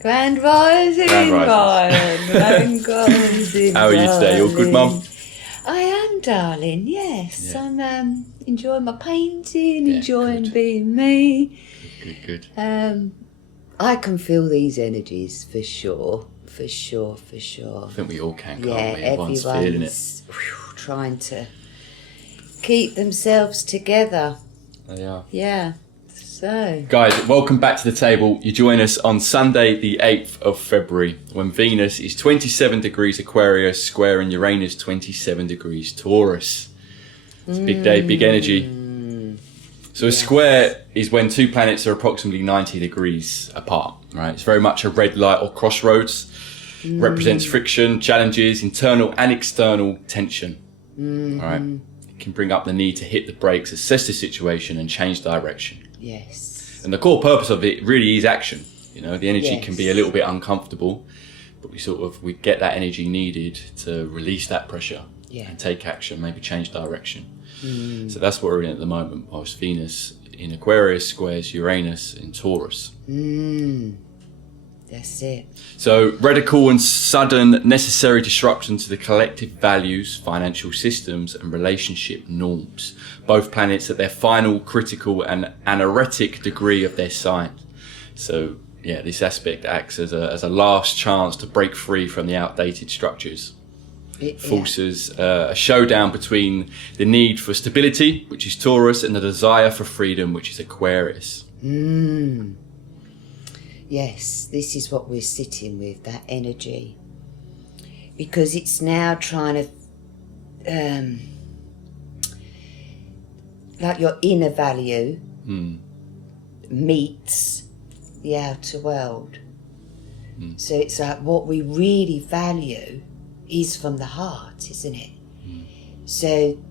Grand rising, Ryan. Grand rising. How are you today? You all good, Mum? I am, darling. Yes, Yeah. I'm enjoying my painting, Yeah, enjoying good. being me. Good. I can feel these energies for sure. For sure. I think we all can, can't Yeah, we? Everyone's feeling it. trying to keep themselves together. They are. Yeah. So, Guys, welcome back to the table. You join us on Sunday, the 8th of February, when Venus is 27 degrees Aquarius, squaring Uranus 27 degrees Taurus. It's a big day, big energy. So a square is when two planets are approximately 90 degrees apart, right? It's very much a red light or crossroads. Represents friction, challenges, internal and external tension. All right. It can bring up the need to hit the brakes, assess the situation and change direction. yes. And the core purpose of it really is action. You know, the energy Yes. can be a little bit uncomfortable, but we get that energy needed to release that pressure and take action, maybe change direction. So that's what we're in at the moment, whilst Venus in Aquarius squares Uranus in Taurus. That's it. So radical and sudden necessary disruption to the collective values, financial systems and relationship norms. Both planets at their final critical and anaretic degree of their sign. So yeah, this aspect acts as a last chance to break free from the outdated structures. It forces a showdown between the need for stability, which is Taurus, and the desire for freedom, which is Aquarius. Yes, this is what we're sitting with, that energy. Because it's now trying to, like your inner value meets the outer world. So it's like what we really value is from the heart, isn't it? So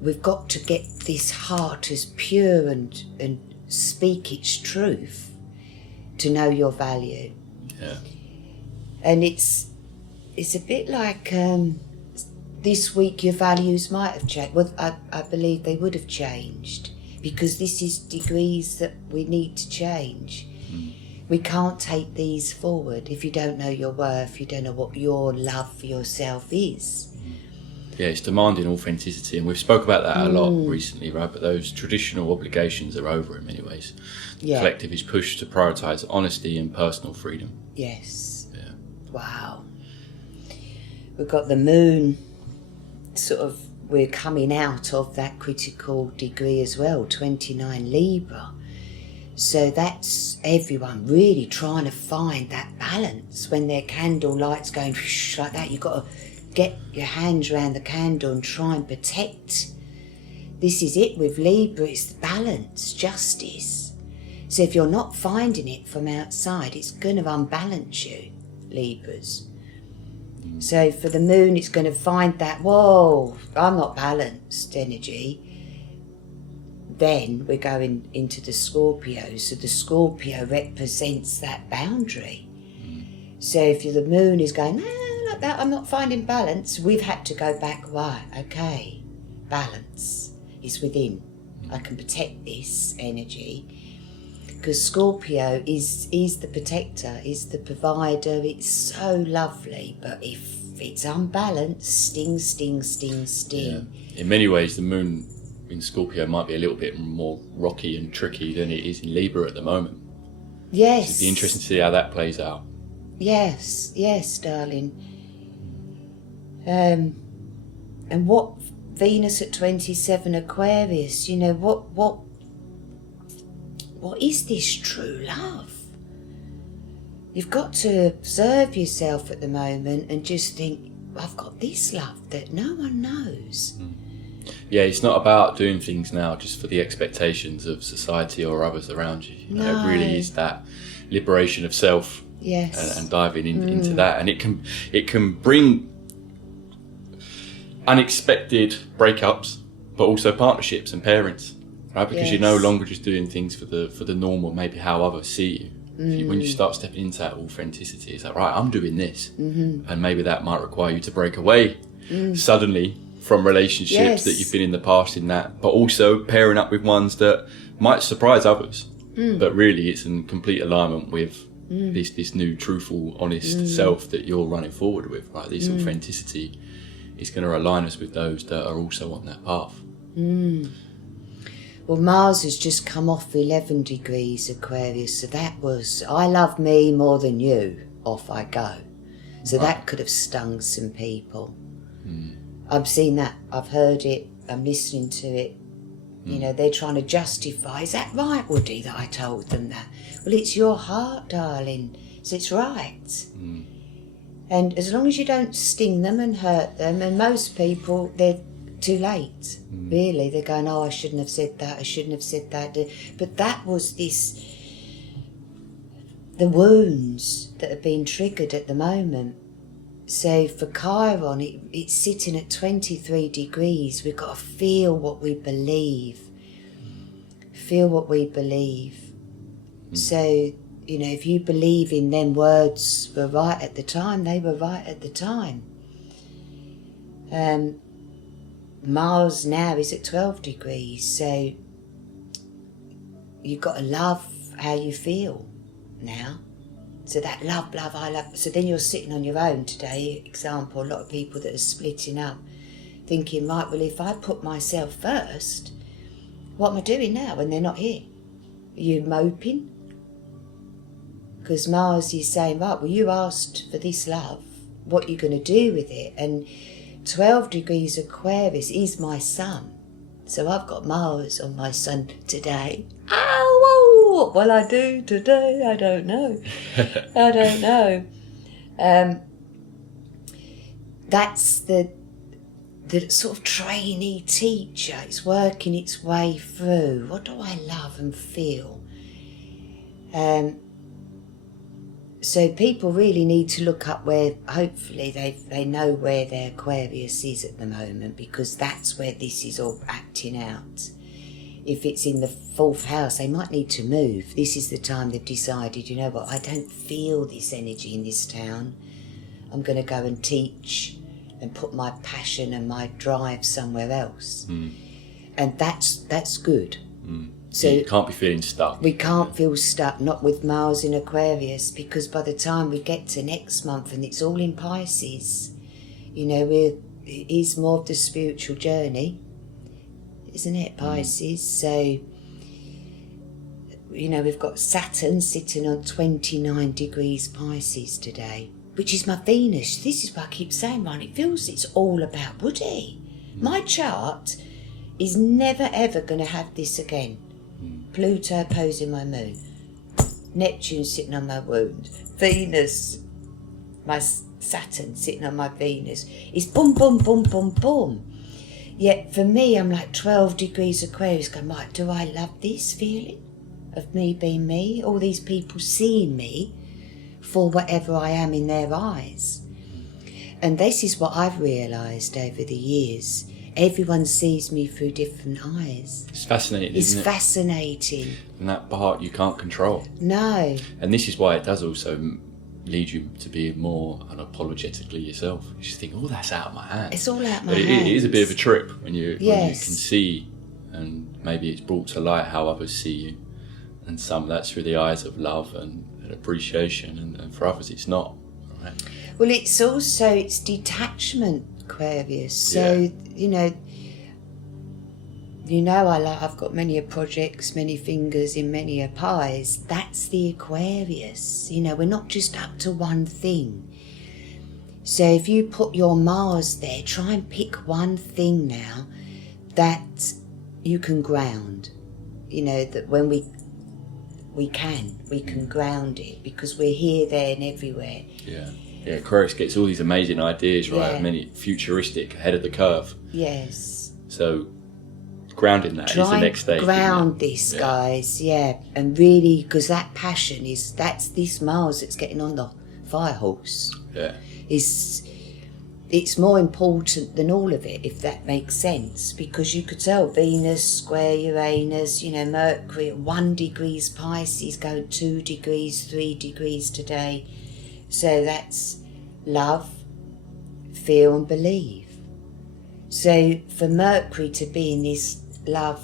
we've got to get this heart as pure and speak its truth to know your value. Yeah. And it's a bit like this week your values might have changed. Well, I believe they would have changed because this is degrees that we need to change. We can't take these forward if you don't know your worth, you don't know what your love for yourself is. Yeah, it's demanding authenticity, and we've spoke about that a lot recently, right? But those traditional obligations are over in many ways. The collective is pushed to prioritise honesty and personal freedom. Yes. Yeah. Wow. We've got the moon, we're coming out of that critical degree as well, 29 Libra. So that's everyone really trying to find that balance when their candle light's going like that. You've got to get your hands around the candle and try and protect. This is it with Libra, it's balance, justice. So if you're not finding it from outside, it's going to unbalance you, Libras. So for the moon, it's going to find that, whoa, I'm not balanced energy. Then we're going into the Scorpio. So the Scorpio represents that boundary. So if the moon is going, like that, I'm not finding balance, we've had to go back, right, okay, balance is within. I can protect this energy. Because Scorpio is the protector, is the provider. It's so lovely, but if it's unbalanced, sting. Yeah. In many ways, the moon in Scorpio might be a little bit more rocky and tricky than it is in Libra at the moment. Yes. So it'd be interesting to see how that plays out. Yes, darling. And what Venus at 27 Aquarius, what is this true love? You've got to observe yourself at the moment and just think, I've got this love that no one knows. Yeah, it's not about doing things now just for the expectations of society or others around you. No. It really is that liberation of self. Yes. And diving into that, and it can bring unexpected breakups, but also partnerships and pairings, right? Because you're no longer just doing things for the norm or maybe how others see you. When you start stepping into that authenticity, it's like, right, I'm doing this, and maybe that might require you to break away suddenly from relationships that you've been in the past in that, but also pairing up with ones that might surprise others, but really it's in complete alignment with this new truthful, honest self that you're running forward with, right? This authenticity is going to align us with those that are also on that path. Well, Mars has just come off 11 degrees Aquarius, so that was, I love me more than you, off I go. So that could have stung some people. I've seen that, I've heard it, I'm listening to it. You know, they're trying to justify, is that right, Woody, that I told them that? Well, it's your heart, darling, so it's right. And as long as you don't sting them and hurt them, and most people, they're too late, really. They're going, oh, I shouldn't have said that, I shouldn't have said that. But that was the wounds that have been triggered at the moment. So for Chiron, it's sitting at 23 degrees. We've got to feel what we believe. Feel what we believe. So, you know, if you believe in them words were right at the time, they were right at the time. Mars now is at 12 degrees, so you've got to love how you feel now. So that love, I love. So then you're sitting on your own today, example, a lot of people that are splitting up, thinking, right, well, if I put myself first, what am I doing now when they're not here? Are you moping? Because Mars is saying, right, well, you asked for this love, what are you going to do with it? And 12 degrees Aquarius is my sun. So I've got Mars on my sun today. Oh, what will I do today? I don't know. I don't know. That's the sort of trainee teacher. It's working its way through. What do I love and feel? So people really need to look up where, hopefully they know where their Aquarius is at the moment, because that's where this is all acting out. If it's in the 4th house, they might need to move. This is the time they've decided, you know what, I don't feel this energy in this town. I'm going to go and teach and put my passion and my drive somewhere else. And that's good. So you can't be feeling stuck. We can't feel stuck, not with Mars in Aquarius, because by the time we get to next month and it's all in Pisces, you know, it is more of the spiritual journey, isn't it, Pisces? So, you know, we've got Saturn sitting on 29 degrees Pisces today, which is my Venus. This is what I keep saying, Ron, it feels it's all about Woody. My chart is never ever going to have this again. Pluto opposing my moon, Neptune sitting on my wound, Venus, my Saturn sitting on my Venus. It's boom, boom, boom, boom, boom. Yet for me, I'm like 12 degrees Aquarius going, right, do I love this feeling of me being me? All these people seeing me for whatever I am in their eyes. And this is what I've realised over the years. Everyone sees me through different eyes. It's fascinating, isn't it? It's fascinating. And that part you can't control. No. And this is why it does also lead you to be more unapologetically yourself. You just think, oh, that's out of my hands. It's all out of my But hands. it is a bit of a trip when you can Yes. see, and maybe it's brought to light how others see you. And some of that's through the eyes of love and appreciation, and for others it's not. Right? Well, it's detachment, Aquarius. So, you know, I've got many a projects, many fingers in many a pies. That's the Aquarius. You know, we're not just up to one thing. So if you put your Mars there, try and pick one thing now that you can ground. You know, that when we can ground it, because we're here, there and everywhere. Yeah, Aquarius gets all these amazing ideas, right? Yeah. Many futuristic, ahead of the curve. Yes. So grounding that is the next stage. Ground this, guys, and really, because that passion that's this Mars that's getting on the fire horse. Yeah. It's more important than all of it, if that makes sense, because you could tell Venus square Uranus, you know, Mercury at 1 degrees Pisces, going 2 degrees, 3 degrees today. So that's love, feel and believe. So for Mercury to be in this love,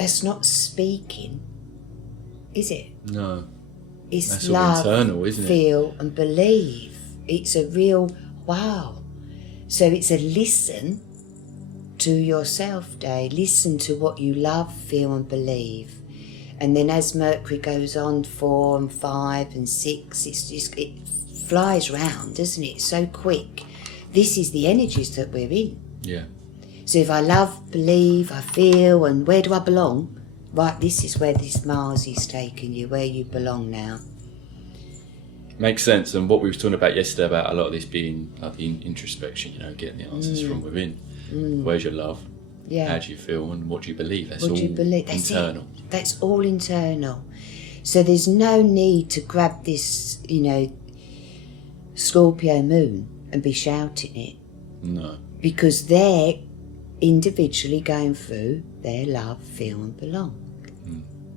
that's not speaking, is it? No. It's That's all love, internal, isn't it? feel and believe. It's a real wow. So it's a listen to yourself day. Listen to what you love, feel and believe. And then as Mercury goes on 4 and 5 and 6, it flies round, doesn't it? It's so quick. This is the energies that we're in. Yeah. So if I love, believe, I feel, and where do I belong? Right, this is where this Mars is taking you, where you belong now. Makes sense. And what we were talking about yesterday about a lot of this being like the introspection, getting the answers from within. Where's your love? Yeah. How do you feel? And what do you believe? That's What all do you believe? That's internal. it. That's all internal. So there's no need to grab this, Scorpio moon and be shouting it. No. Because they're individually going through their love, feel and belong.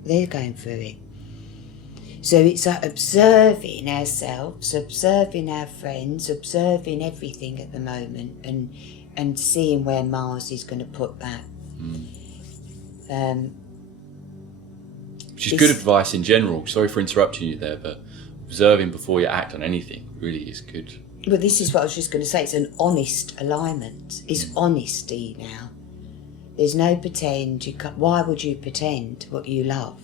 They're going through it. So it's like observing ourselves, observing our friends, observing everything at the moment and seeing where Mars is going to put that. Which is good advice in general. Sorry for interrupting you there, but observing before you act on anything really is good. Well, this is what I was just going to say. It's an honest alignment. It's honesty now. There's no pretend. Why would you pretend what you love?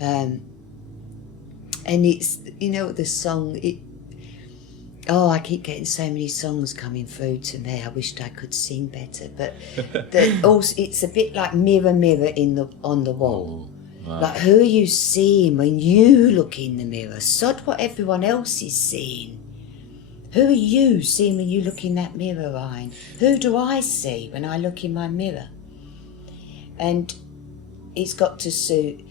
And it's, the song, I keep getting so many songs coming through to me. I wished I could sing better. But also, it's a bit like mirror, mirror on the wall. Wow. Like, who are you seeing when you look in the mirror? Sod what everyone else is seeing. Who are you seeing when you look in that mirror, Ryan? Who do I see when I look in my mirror? And it's got to suit,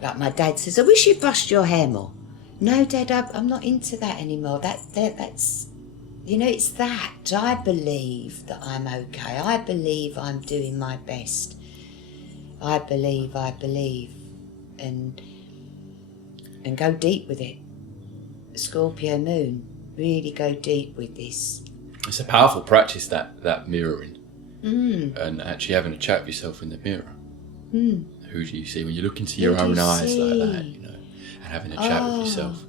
like my dad says, I wish you brushed your hair more. No, Dad, I'm not into that anymore. That's, it's that. I believe that I'm okay. I believe I'm doing my best. I believe, and go deep with it. Scorpio moon, really go deep with this. It's a powerful practice, that mirroring, and actually having a chat with yourself in the mirror. Who do you see when you look into your own eyes like that, and having a chat with yourself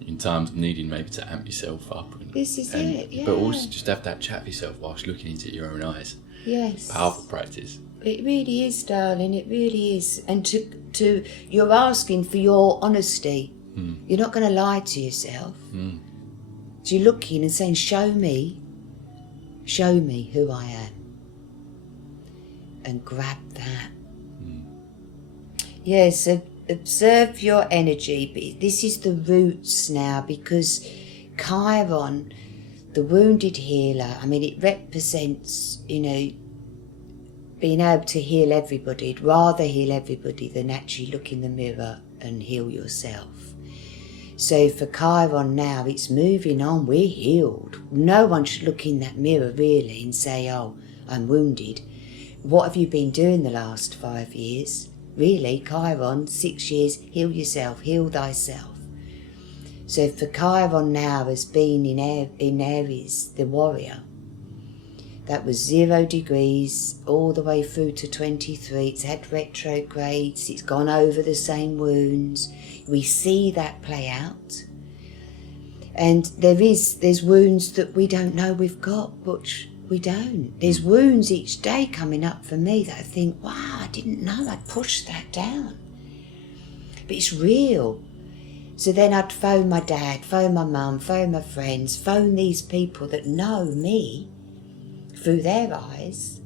in times of needing maybe to amp yourself up. This is it, yeah. But also just have that chat with yourself whilst looking into your own eyes. Yes. Powerful practice. It really is, darling, it really is. And to you're asking for your honesty. You're not going to lie to yourself. So you're looking and saying, show me who I am. And grab that. Yes, observe your energy. This is the roots now, because Chiron, the wounded healer, it represents, being able to heal everybody. I'd rather heal everybody than actually look in the mirror and heal yourself. So for Chiron now, it's moving on. We're healed. No one should look in that mirror really and say, oh, I'm wounded. What have you been doing the last 5 years? Really, Chiron, 6 years, heal yourself, heal thyself. So for Chiron now has been in Aries, the warrior. That was 0 degrees all the way through to 23. It's had retrogrades. It's gone over the same wounds. We see that play out. And there's wounds that we don't know we've got, which we don't. There's wounds each day coming up for me that I think, wow, I didn't know I'd pushed that down. But it's real. So then I'd phone my dad, phone my mum, phone my friends, phone these people that know me through their eyes,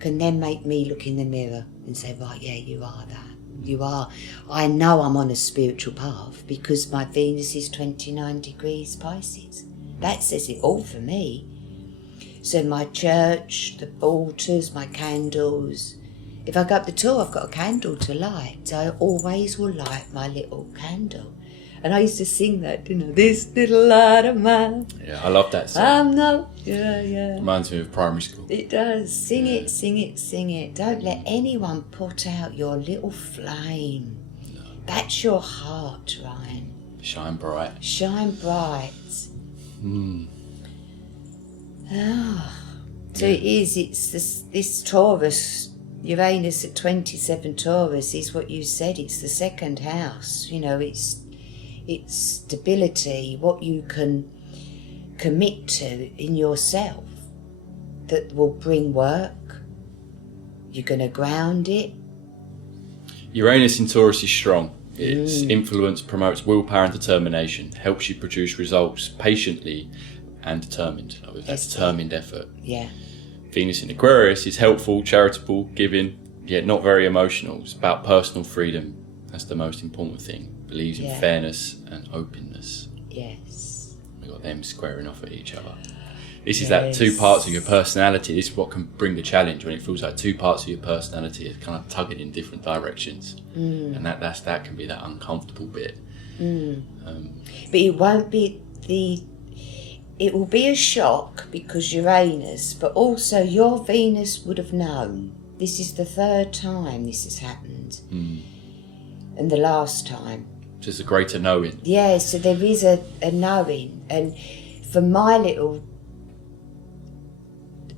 can then make me look in the mirror and say, right, yeah, you are that. You are. I know I'm on a spiritual path because my Venus is 29 degrees Pisces. That says it all for me. So my church, the altars, my candles. If I go up the tour, I've got a candle to light. I always will light my little candle. And I used to sing that, this little light of mine. Yeah, I love that song. Yeah. Reminds me of primary school. It does. Sing it, sing it, sing it. Don't let anyone put out your little flame. No. That's your heart, Ryan. Shine bright. Shine bright. So it is, it's this Taurus, Uranus at 27 Taurus is what you said, it's the second house. You know, it's stability, what you can commit to in yourself that will bring work. You're going to ground it. Uranus in Taurus is strong. Its influence promotes willpower and determination, helps you produce results patiently and determined, with that determined effort. Yeah. Venus in Aquarius is helpful, charitable, giving, yet not very emotional. It's about personal freedom. That's the most important thing. Believes in fairness and openness. Yes. We've got them squaring off at each other. This is that two parts of your personality. This is what can bring the challenge, when it feels like two parts of your personality are kind of tugging in different directions. And that can be that uncomfortable bit. But it won't be it will be a shock because Uranus, but also your Venus would have known. This is the third time this has happened. And the last time. Just a greater knowing. Yeah, so there is a knowing. And for my little,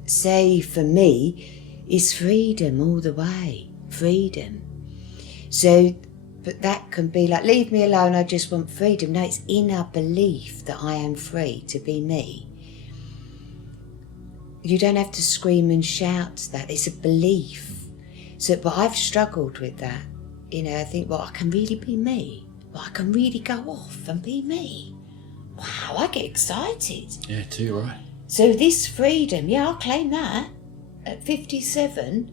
say for me, is freedom all the way. Freedom. So, but that can be like, leave me alone, I just want freedom. No, it's inner belief that I am free to be me. You don't have to scream and shout that. It's a belief. So, but I've struggled with that. You know, I think, well, I can really be me. Well, I can really go off and be me. Wow, I get excited. Yeah, too right. So this freedom, yeah, I'll claim that at 57.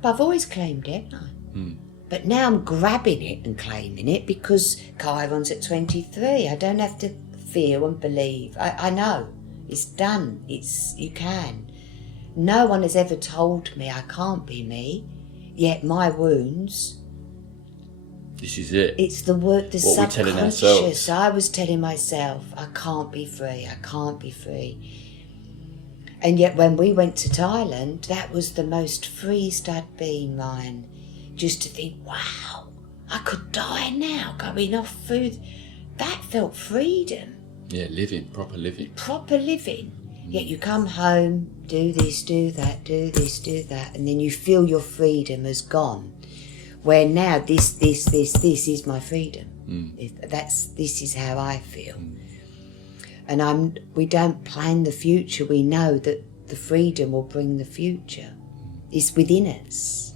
But I've always claimed it, haven't I? But now I'm grabbing it and claiming it because Chiron's at 23. I don't have to feel and believe. I know. It's done. You can. No one has ever told me I can't be me, yet my wounds... This is it. It's the work, the what subconscious. We're telling ourselves. I was telling myself, I can't be free, I can't be free. And yet when we went to Thailand, that was the most freest I'd been, Ryan. Just to think, wow, I could die now going off food. That felt freedom. Yeah, living, proper living. Proper living. Yet you come home, do this, do that, do this, do that, and then you feel your freedom has gone. Where now this is my freedom. This is how I feel. And we don't plan the future. We know that the freedom will bring the future. It's within us.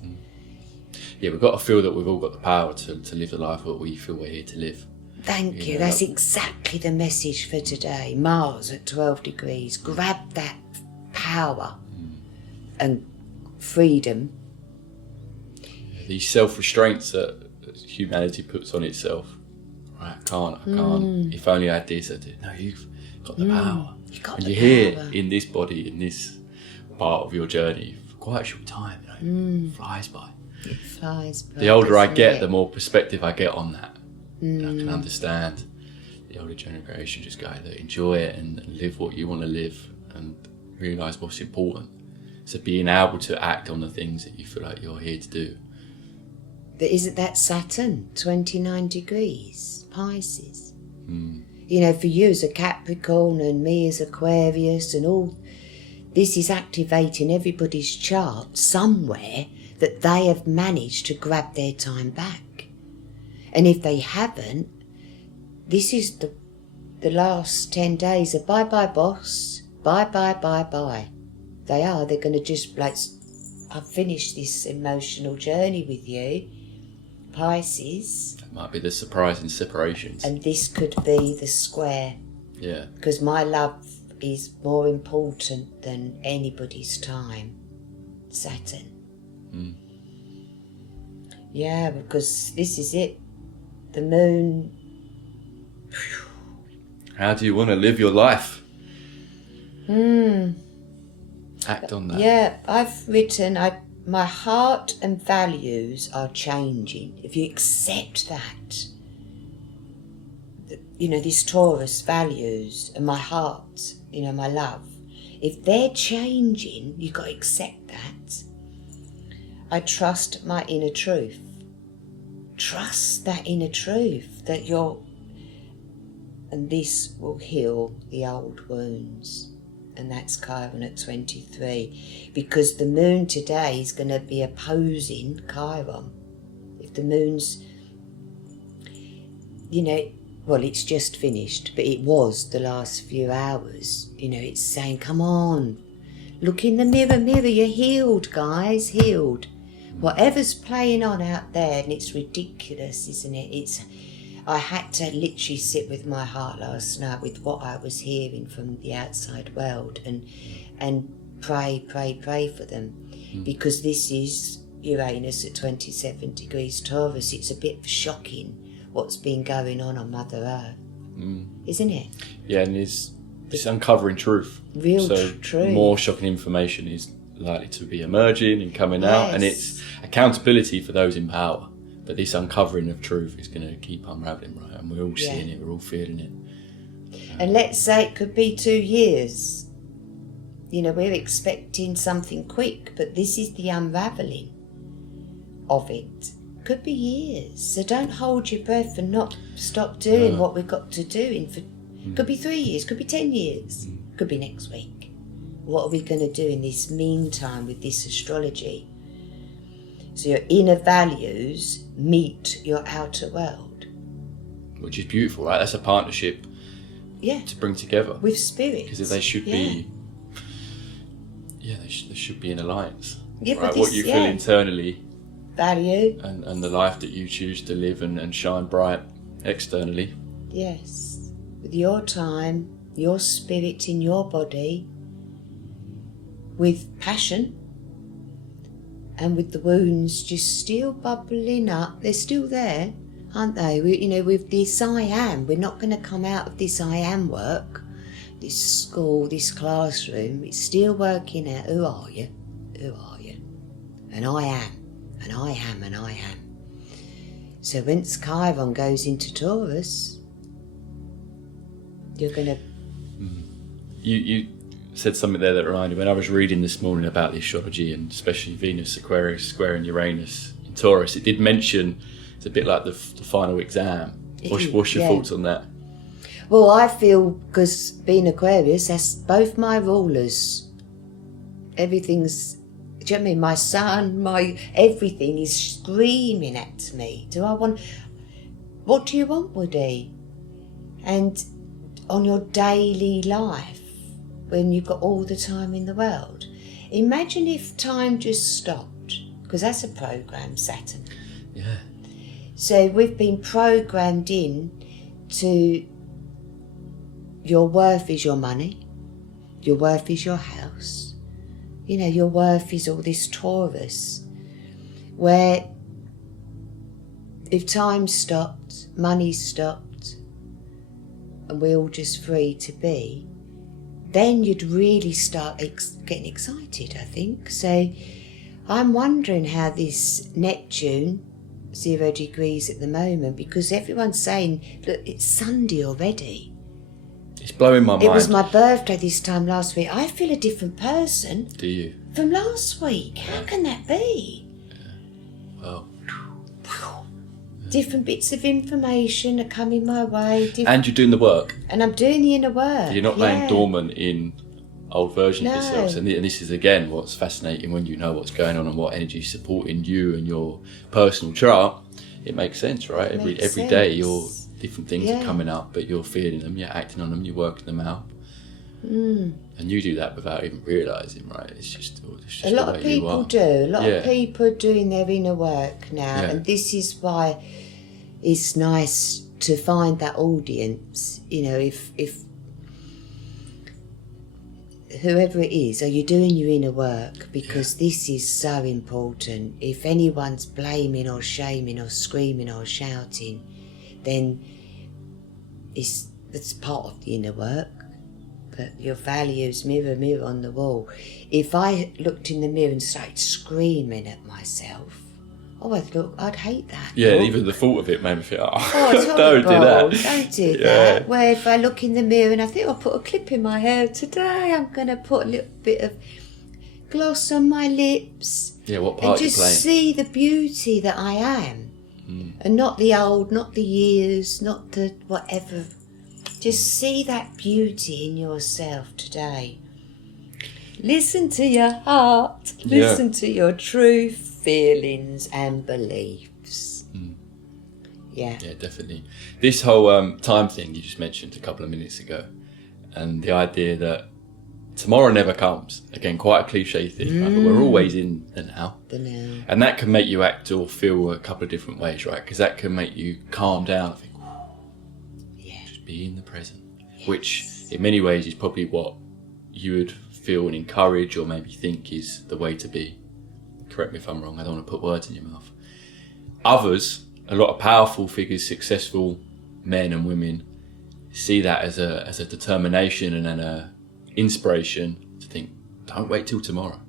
Yeah, we've got to feel that we've all got the power to live the life that we feel we're here to live. Thank you. That's exactly the message for today. Mars at 12 degrees. Grab that power and freedom. These self-restraints that humanity puts on itself. Right, I can't. If only I had this, I did. No, you've got the power. You're here in this body, in this part of your journey for quite a short time. It flies by. It flies by. The older I get, the more perspective I get on that. I can understand the older generation just go, enjoy it and live what you want to live and realise what's important. So being able to act on the things that you feel like you're here to do. But isn't that Saturn, 29 degrees, Pisces? You know, for you as a Capricorn and me as Aquarius and all, this is activating everybody's chart somewhere that they have managed to grab their time back. And if they haven't, this is the last 10 days of bye-bye, boss. Bye-bye, bye-bye. They're going to just, like, I've finished this emotional journey with you, Pisces. That might be the surprising separations. And this could be the square. Yeah. Because my love is more important than anybody's time. Saturn. Yeah, because this is it. The moon. How do you want to live your life? Act on that. Yeah, I've written, my heart and values are changing. If you accept that, you know, these Taurus values and my heart, you know, my love, if they're changing, you've got to accept that. I trust my inner truth. Trust that inner truth that and this will heal the old wounds. and that's Chiron at 23, because the moon today is going to be opposing Chiron. If the moon's, well, it's just finished, but it was the last few hours, it's saying, come on, look in the mirror, you're healed, guys, healed. Whatever's playing on out there, and it's ridiculous, isn't it? I had to literally sit with my heart last night with what I was hearing from the outside world and pray for them. Because this is Uranus at 27 degrees Taurus. It's a bit shocking what's been going on Mother Earth, isn't it? Yeah, and it's uncovering truth. Real so truth. More shocking information is likely to be emerging and coming out, and it's accountability for those in power. But this uncovering of truth is going to keep unraveling, right? And we're all seeing it, we're all feeling it. And let's say it could be 2 years. We're expecting something quick, but this is the unravelling of it. Could be years. So don't hold your breath and not stop doing what we've got to do. Could be 3 years, could be 10 years, could be next week. What are we going to do in this meantime with this astrology? So your inner values meet your outer world. Which is beautiful, right? That's a partnership to bring together. With spirit. Because they should be, they should be in alliance. Yeah, right? but What you feel internally. Value. And the life that you choose to live and shine bright externally. Yes. With your time, your spirit in your body, with passion, and with the wounds just still bubbling up. They're still there, aren't they? With this I am, we're not going to come out of this I am work, this school, this classroom. It's still working out, who are you? Who are you? And I am, and I am, and I am. So once Chiron goes into Taurus, you're going to... You said something there that reminded me, when I was reading this morning about the astrology, and especially Venus, Aquarius, squaring Uranus in Taurus, it did mention it's a bit like the final exam. What's your thoughts on that? Well, I feel, because being Aquarius, that's both my rulers. Everything's, do you know what I mean? My sun, everything is screaming at me. What do you want, Woody? And on your daily life, when you've got all the time in the world, imagine if time just stopped, because that's a program, Saturn. Yeah. So we've been programmed in to your worth is your money, your worth is your house, your worth is all this Taurus, where if time stopped, money stopped, and we're all just free to be, then you'd really start getting excited, I think. So I'm wondering how this Neptune, 0 degrees at the moment, because everyone's saying, look, it's Sunday already. It's blowing my mind. It was my birthday this time last week. I feel a different person. Do you? From last week. How can that be? Yeah. Well. Different bits of information are coming my way. And you're doing the work. And I'm doing the inner work. You're not laying dormant in old versions of yourselves. And this is, again, what's fascinating when you know what's going on and what energy is supporting you and your personal chart. It makes sense, right? Every day, your different things are coming up, but you're feeling them, you're acting on them, you're working them out. And you do that without even realising, right? It's just a lot of people do. A lot of people are doing their inner work now, and this is why it's nice to find that audience. If whoever it is, are you doing your inner work? Because this is so important. If anyone's blaming or shaming or screaming or shouting, then it's part of the inner work. But your values, mirror on the wall. If I looked in the mirror and started screaming at myself, I'd hate that. Yeah, even the thought of it made me feel, it's don't do that. Don't do that. Where if I look in the mirror and I think I'll put a clip in my hair today, I'm going to put a little bit of gloss on my lips. Yeah, what part and just are you playing? See the beauty that I am. And not the old, not the years, not the whatever. Just see that beauty in yourself today. Listen to your heart. Listen to your true feelings and beliefs. Yeah. Yeah, definitely. This whole time thing you just mentioned a couple of minutes ago, and the idea that tomorrow never comes. Again, quite a cliche thing, right? But we're always in the now. The now. And that can make you act or feel a couple of different ways, right? Because that can make you calm down and think, just be in the present. Yes. Which, in many ways, is probably what you would feel and encourage or maybe think is the way to be. Correct me if I'm wrong. I don't want to put words in your mouth. Others, a lot of powerful figures, successful men and women, see that as a determination and an inspiration to think, don't wait till tomorrow.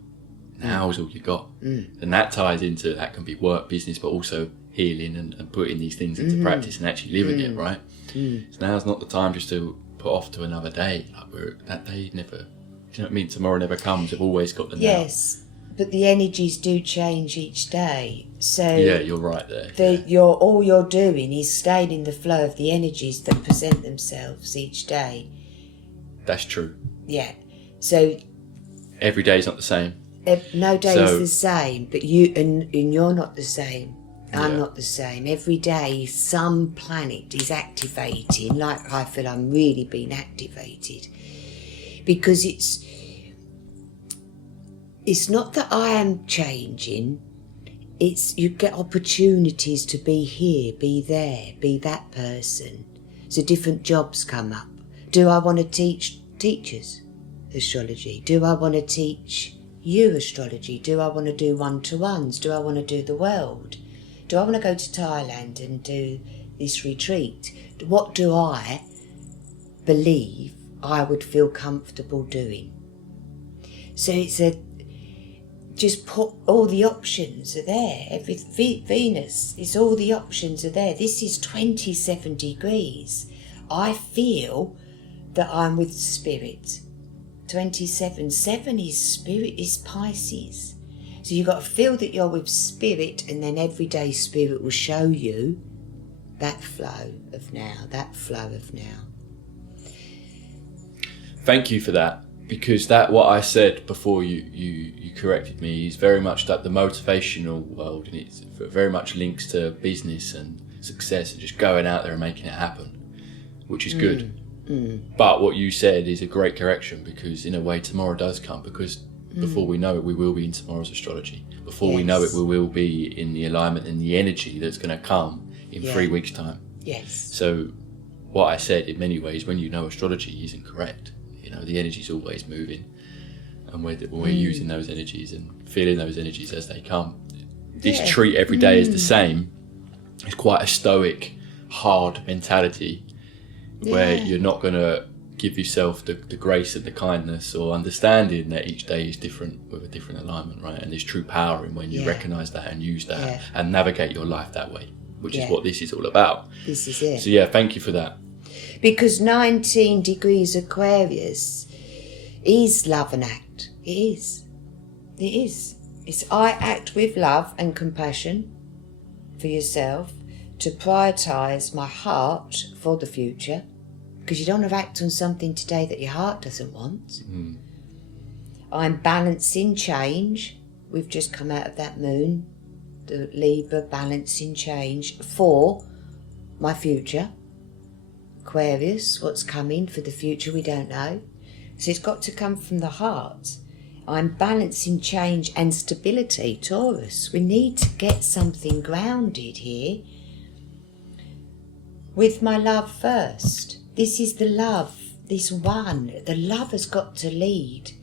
Now is all you got. And that ties into, that can be work, business, but also healing and putting these things into practice and actually living it, right? So now's not the time just to put off to another day. Like that day never, do you know what I mean? Tomorrow never comes. We've always got the now. Yes, but the energies do change each day. So yeah, you're right there. All you're doing is staying in the flow of the energies that present themselves each day. That's true. Yeah. So every day is not the same. No day is the same, but you're not the same. I'm not the same. Every day some planet is activating, like I feel I'm really being activated. Because it's not that I am changing, it's you get opportunities to be here, be there, be that person. So different jobs come up. Do I want to teach teachers astrology? Do I want to teach you astrology? Do I want to do one-to-ones? Do I want to do the world? Do I want to go to Thailand and do this retreat? What do I believe I would feel comfortable doing? So just put all the options are there. Venus is all the options are there. This is 27 degrees. I feel that I'm with spirit. 27, 7 is spirit, is Pisces. So you've got to feel that you're with spirit, and then every day spirit will show you that flow of now, that flow of now. Thank you for that, because that what I said before you corrected me is very much that the motivational world, and it very much links to business and success and just going out there and making it happen, which is good. But what you said is a great correction, because in a way tomorrow does come, because before we know it, we will be in tomorrow's astrology. Before we know it, we will be in the alignment and the energy that's going to come in 3 weeks' time. Yes. So what I said, in many ways, when you know astrology isn't correct, you know, the energy's always moving, and we're using those energies and feeling those energies as they come. This treat every day as the same is quite a stoic, hard mentality, where you're not going to give yourself the grace and the kindness or understanding that each day is different with a different alignment, right? And there's true power in when you recognise that and use that and navigate your life that way, which is what this is all about. This is it. So thank you for that. Because 19 degrees Aquarius is love and act. It is. It is. It's I act with love and compassion for yourself to prioritise my heart for the future. Because you don't want to act on something today that your heart doesn't want. I'm balancing change. We've just come out of that moon, the Libra balancing change for my future. Aquarius, what's coming for the future, we don't know. So it's got to come from the heart. I'm balancing change and stability, Taurus. We need to get something grounded here with my love first. This is the love, this one. The love has got to lead.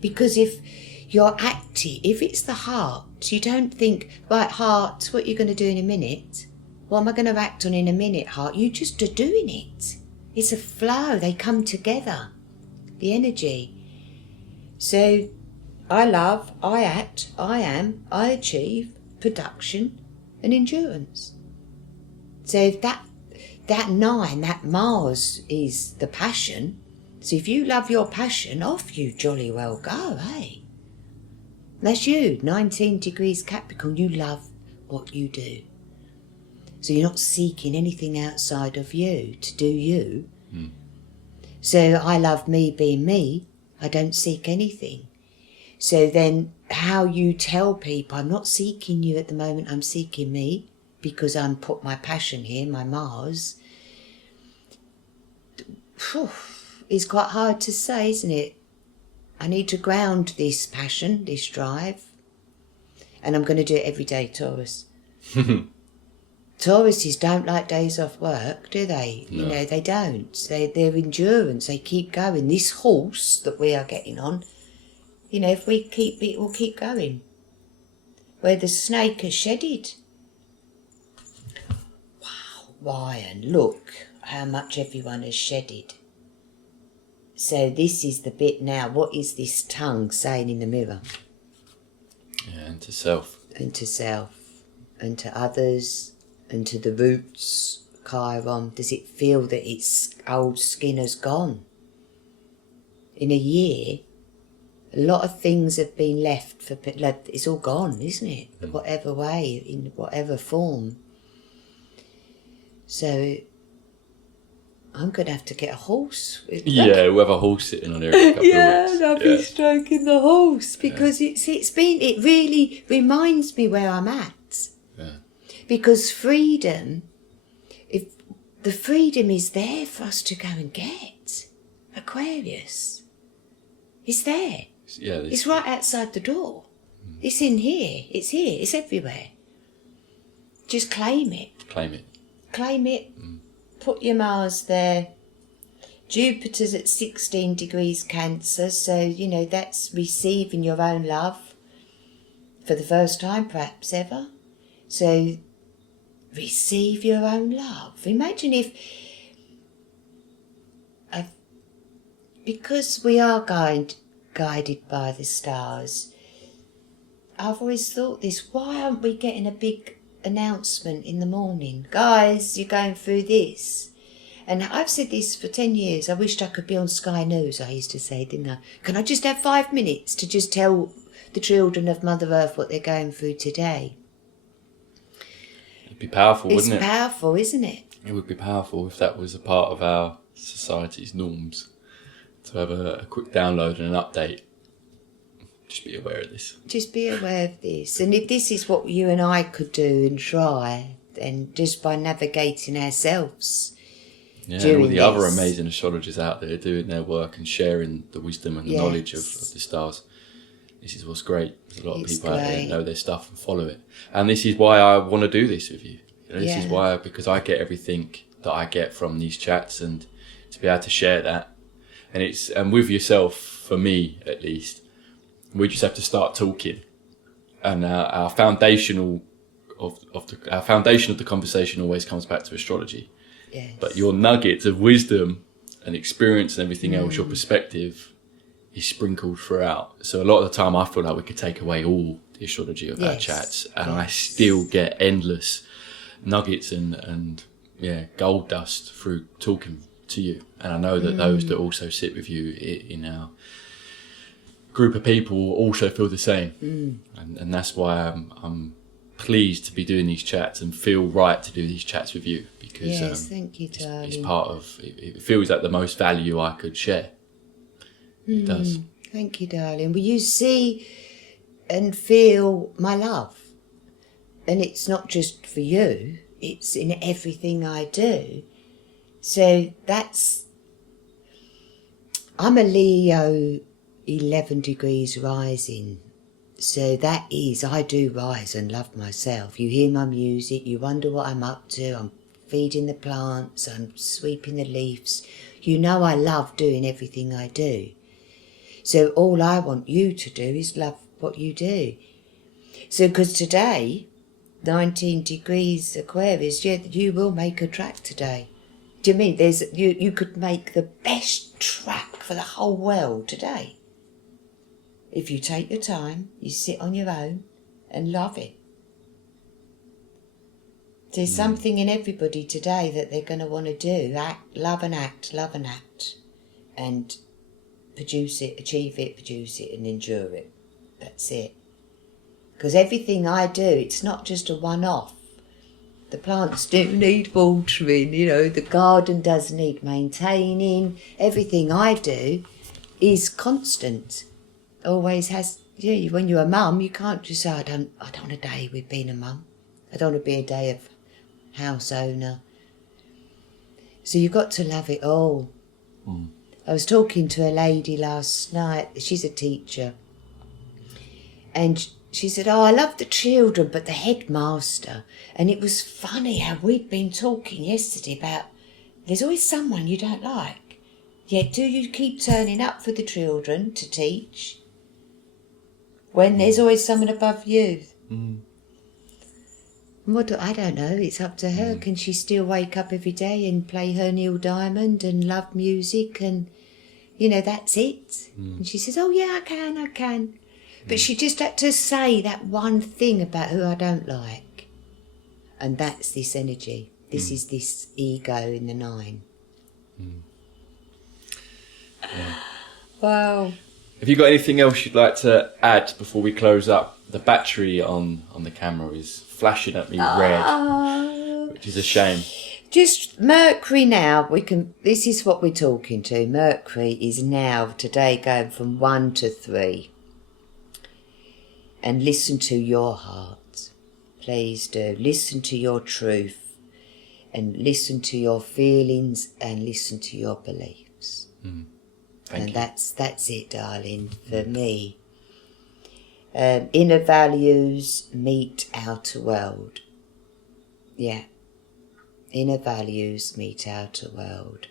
Because if you're active, if it's the heart, you don't think, right, heart, what you're going to do in a minute? What am I going to act on in a minute, heart? You just are doing it. It's a flow. They come together. The energy. So I love, I act, I am, I achieve, production and endurance. So if that 9, that Mars is the passion. So if you love your passion, off you jolly well go, eh? That's you, 19 degrees Capricorn. You love what you do. So you're not seeking anything outside of you to do you. So I love me being me. I don't seek anything. So then how you tell people, I'm not seeking you at the moment, I'm seeking me, because I'm put my passion here, my Mars. Whew, it's quite hard to say, isn't it? I need to ground this passion, this drive. And I'm going to do it every day, Taurus. Tauruses don't like days off work, do they? No. You know, they don't. They're endurance, they keep going. This horse that we are getting on, you know, if we keep it, we'll keep going. Where the snake has shedded. Wow, Ryan, look how much everyone has shedded. So this is the bit now. What is this tongue saying in the mirror? Yeah, and to self. And to self. And to others. And to the roots. Chiron. Does it feel that its old skin has gone? In a year, a lot of things have been left for... Like, it's all gone, isn't it? Whatever way, in whatever form. So... I'm going to have to get a horse. Yeah, we'll have a horse sitting on here in a couple of weeks. And I'll be stroking the horse because it really reminds me where I'm at. Yeah. Because freedom, if the freedom is there for us to go and get, Aquarius, it's there. Yeah, it's right outside the door. It's in here. It's here. It's everywhere. Just claim it. Claim it. Claim it. Put your Mars there. Jupiter's at 16 degrees Cancer, so, you know, that's receiving your own love for the first time, perhaps ever. So, receive your own love. Imagine if, because we are guided by the stars, I've always thought this, why aren't we getting a big announcement in the morning? Guys, you're going through this. And I've said this for 10 years. I wished I could be on Sky News, I used to say, didn't I? Can I just have 5 minutes to just tell the children of Mother Earth what they're going through today? It'd be powerful, wouldn't it? It's powerful, isn't it? It would be powerful if that was a part of our society's norms. To have a quick download and an update. Just be aware of this. Just be aware of this. And if this is what you and I could do and try, then just by navigating ourselves. Yeah, and all the other amazing astrologers out there doing their work and sharing the wisdom and the knowledge of the stars. This is what's great. There's a lot of people out there that know their stuff and follow it. And this is why I want to do this with you. This is why, because I get everything that I get from these chats, and to be able to share that. And with yourself, for me at least, we just have to start talking, and our foundation of the conversation always comes back to astrology. Yes. But your nuggets of wisdom and experience and everything else, your perspective, is sprinkled throughout. So a lot of the time, I feel like we could take away all the astrology of our chats, and I still get endless nuggets and gold dust through talking to you. And I know that those that also sit with you in our group of people also feel the same, and that's why I'm pleased to be doing these chats and feel right to do these chats with you, because thank you, darling. It's part of it feels like the most value I could share. It does. Thank you, darling. Will you see and feel my love? And it's not just for you, it's in everything I do. So I'm a Leo 11 degrees rising. So that is, I do rise and love myself. You hear my music, you wonder what I'm up to. I'm feeding the plants, I'm sweeping the leaves. You know I love doing everything I do. So all I want you to do is love what you do. So because today, 19 degrees Aquarius, you will make a track today. Do you mean you could make the best track for the whole world today? If you take your time, you sit on your own and love it. There's something in everybody today that they're going to want to do. Love and act, and produce it, achieve it, produce it, and endure it. That's it. Because everything I do, it's not just a one-off. The plants do need watering, the garden does need maintaining. Everything I do is constant. Always has Yeah, when you're a mum, you can't just say, I don't want a day with being a mum. I don't want to be a day of house owner. So you've got to love it all. I was talking to a lady last night. She's a teacher. And she said, I love the children, but the headmaster. And it was funny how we'd been talking yesterday about there's always someone you don't like. Yet do you keep turning up for the children to teach when there's always someone above you? I don't know, it's up to her. Can she still wake up every day and play her Neil Diamond and love music and, that's it? And she says, oh yeah, I can. But she just had to say that one thing about who I don't like. And that's this energy. This is this ego in the 9. Yeah. Wow. Have you got anything else you'd like to add before we close up? The battery on the camera is flashing at me red, which is a shame. Just Mercury now, this is what we're talking to. Mercury is now, today, going from 1 to 3. And listen to your heart. Please do. Listen to your truth. And listen to your feelings and listen to your beliefs. Thank you. That's it, darling, for me. Inner values meet outer world. Yeah. Inner values meet outer world.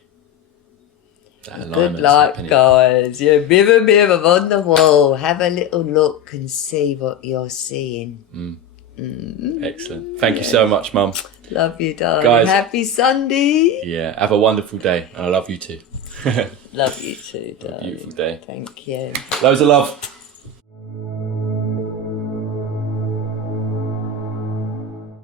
Good luck, guys. Yeah, mirror on the wall. Have a little look and see what you're seeing. Excellent. Thank you so much, Mum. Love you, darling. Guys, happy Sunday. Yeah, have a wonderful day. And I love you too. Love you too, darling. Beautiful day. Thank you. Loads of love.